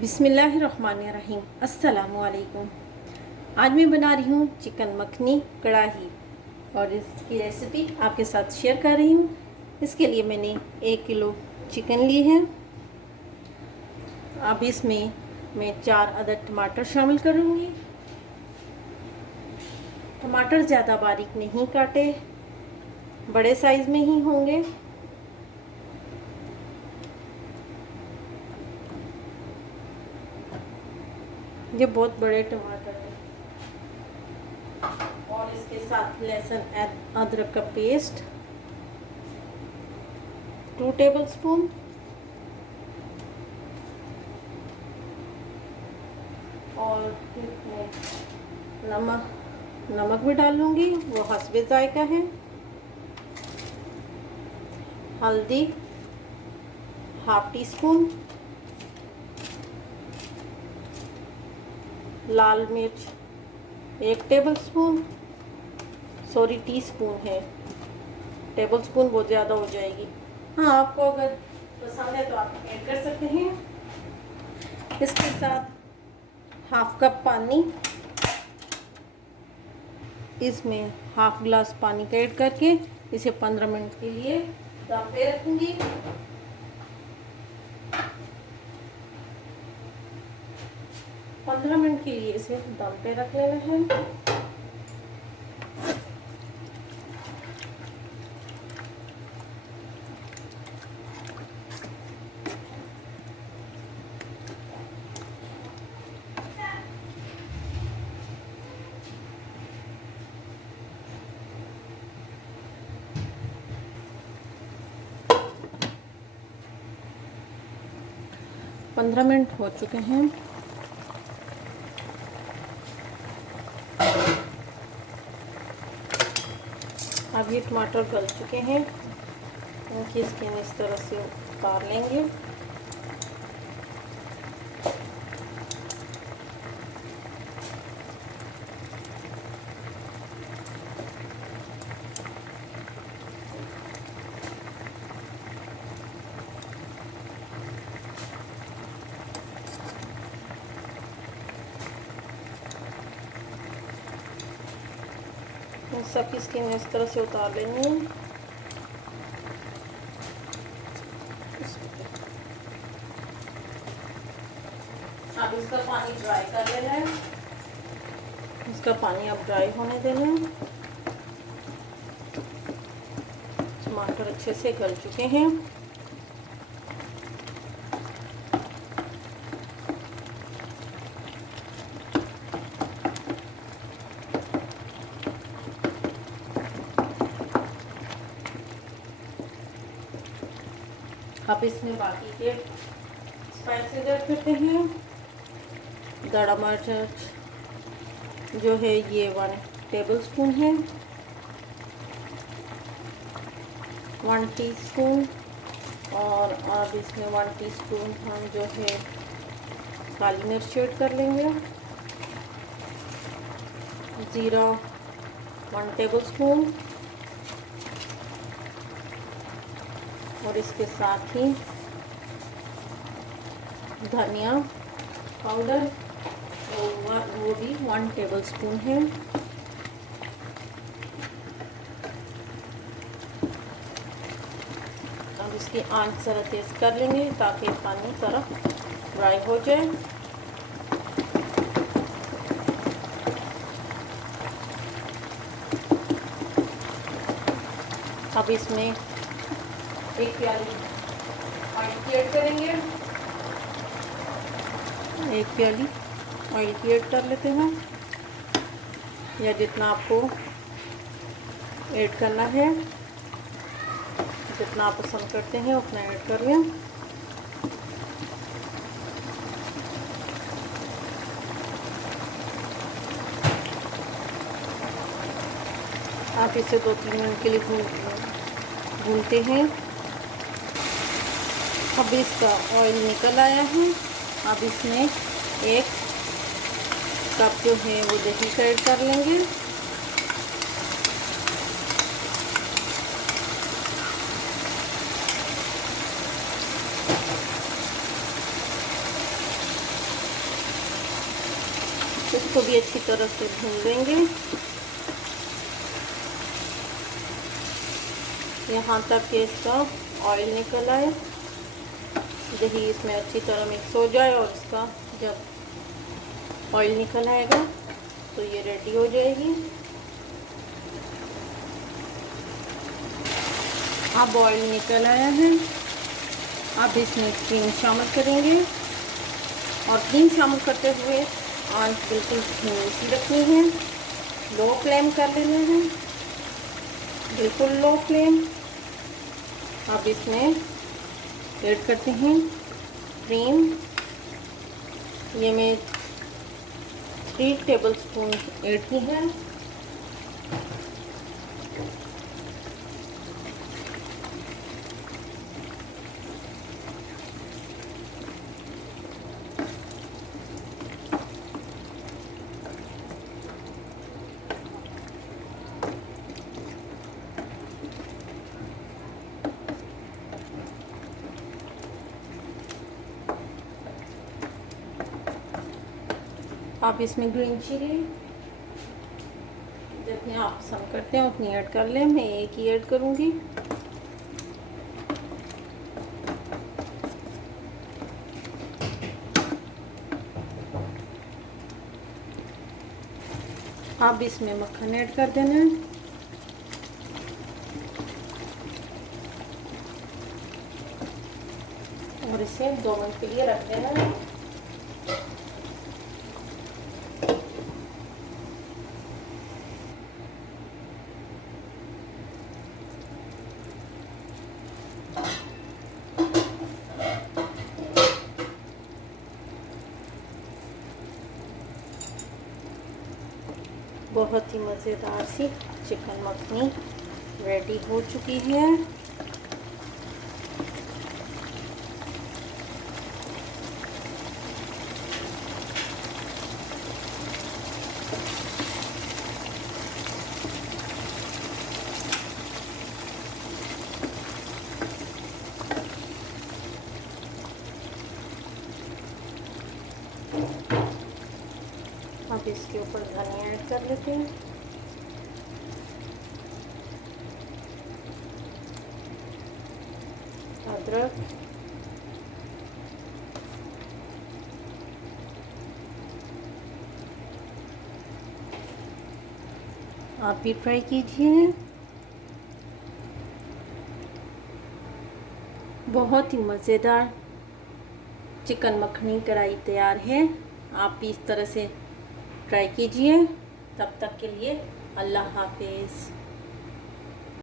बिस्मिल्लाहिर्रहमानिर्रहीम। अस्सलामुअलैकुम। आज मैं बना रही हूँ चिकन मखनी कढ़ाही और इसकी रेसिपी आपके साथ शेयर कर रही हूँ। इसके लिए मैंने 1 किलो चिकन ली है। अब इसमें मैं 4 अदद टमाटर शामिल करूँगी। टमाटर ज़्यादा बारीक नहीं काटे, बड़े साइज़ में ही होंगे। ये बहुत बड़े टमाटर हैं। और इसके साथ लहसुन अदरक का पेस्ट 2 टेबलस्पून, और नमक भी डालूंगी, वो हस्बे जायका है। हल्दी ½ टीस्पून, लाल मिर्च 1 टेबलस्पून, सॉरी टीस्पून है, टेबलस्पून बहुत ज़्यादा हो जाएगी। हाँ, आपको अगर पसंद है तो आप ऐड कर सकते हैं। इसके साथ ½ कप पानी, इसमें ½ गिलास पानी का ऐड करके इसे 15 मिनट के लिए दम पे रखूंगी। मिनट के लिए इसे दम पे रख लेना है। पंद्रह मिनट हो चुके हैं। अब ये टमाटर गल चुके हैं, इनकी स्किन इस तरह से उतार लेंगे। सबकी स्किन इस तरह से उतार लेनी है। अब इसका पानी ड्राई कर लेना है। इसका पानी अब ड्राई होने देना है। टमाटर अच्छे से गल चुके हैं। अब इसमें बाकी के स्पाइसेस ऐड करते हैं। दड़ा मिर्च जो है ये 1 टेबलस्पून है, 1 टीस्पून, और अब इसमें 1 टीस्पून हम जो है काली मिर्च ऐड कर लेंगे। ज़ीरा 1 टेबलस्पून, और इसके साथ ही धनिया पाउडर वो भी 1 टेबलस्पून है। अब इसकी आंच ज़रा तेज़ कर लेंगे ताकि पानी ज़रा ड्राई हो जाए। अब इसमें 1 प्याली ऑयल ऐड करेंगे। 1 प्याली ऑयल की ऐड कर लेते हैं, या जितना आपको ऐड करना है, जितना आप पसंद करते हैं उतना ऐड कर लें। आप इसे 2-3 मिनट के लिए भूनते हैं। अब इसका ऑयल निकल आया है। अब इसमें 1 कप जो है वो दही का ऐड कर लेंगे। इसको भी अच्छी तरह से भून लेंगे यहाँ तक कि इसका ऑयल निकल आए। दही इसमें अच्छी तरह मिक्स हो जाए और इसका जब ऑयल निकल आएगा तो ये रेडी हो जाएगी। अब ऑयल निकल आया है, अब इसमें क्रीम शामिल करेंगे और क्रीम शामिल करते हुए आंच बिल्कुल धीमी सी रखनी है, लो फ्लेम कर लेना है, बिल्कुल लो फ्लेम। अब इसमें ऐड करते हैं क्रीम। ये मैं 3 टेबलस्पून ऐड की है। आप इसमें ग्रीन चिली जितनी आप पसंद करते हैं उतनी ऐड कर लें, मैं एक ही ऐड करूँगी। आप इसमें मक्खन ऐड कर देना है। और इसे 2 मिनट के लिए रख देना है। बहुत ही मज़ेदार सी चिकन मखनी रेडी हो चुकी है। अब इसके ऊपर धनिया ऐड कर लेते हैं। अदरक, आप भी ट्राई कीजिए, बहुत ही मज़ेदार चिकन मखनी कढ़ाई तैयार है। आप भी इस तरह से ट्राई कीजिए। तब तक के लिए अल्लाह हाफिज़।